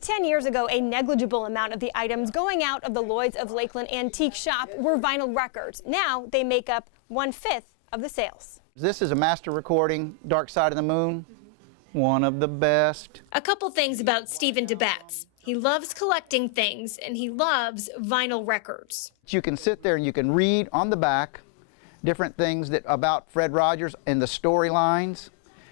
10 years ago, a negligible amount of the items going out of the Lloyd's of Lakeland antique shop were vinyl records. Now they make up 1/5 of the sales. This is a master recording, Dark Side of the Moon, one of the best. A couple things about Stephen DeBetz. He loves collecting things, and he loves vinyl records. You can sit there and you can read on the back different things about Fred Rogers and the storylines.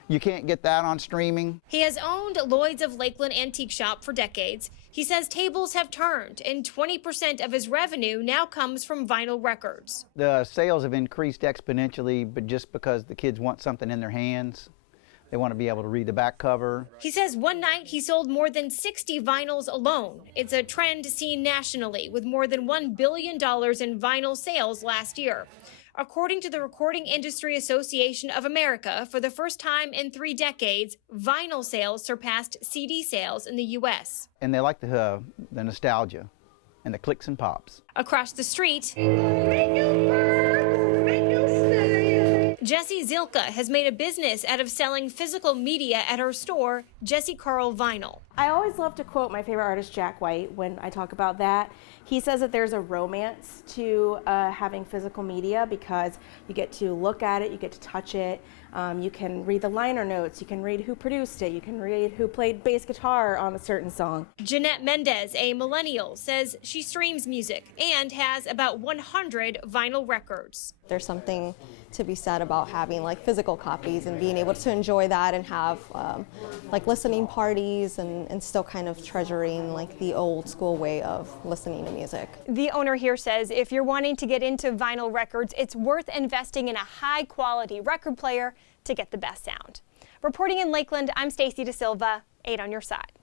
You can't get that on streaming. He has owned Lloyd's of Lakeland Antique Shop for decades. He says tables have turned, and 20% of his revenue now comes from vinyl records. The sales have increased exponentially, but just because the kids want something in their hands. They want to be able to read the back cover. He says one night he sold more than 60 vinyls alone. It's a trend seen nationally, with more than $1 billion in vinyl sales last year. According to the Recording Industry Association of America, for the first time in 3 decades, vinyl sales surpassed CD sales in the U.S. And they like the nostalgia and the clicks and pops. Across the street, Jessie Zilka has made a business out of selling physical media at her store, Jesse Carl Vinyl. I always love to quote my favorite artist, Jack White, when I talk about that. He says that there's a romance to having physical media because you get to look at it, you get to touch it, you can read the liner notes, you can read who produced it, you can read who played bass guitar on a certain song. Jeanette Mendez, a millennial, says she streams music and has about 100 vinyl records. There's something to be said about having like physical copies and being able to enjoy that and have like listening parties and still kind of treasuring like the old school way of listening to music. The owner here says if you're wanting to get into vinyl records, it's worth investing in a high quality record player to get the best sound. Reporting in Lakeland, I'm Stacy DeSilva, 8 on your side.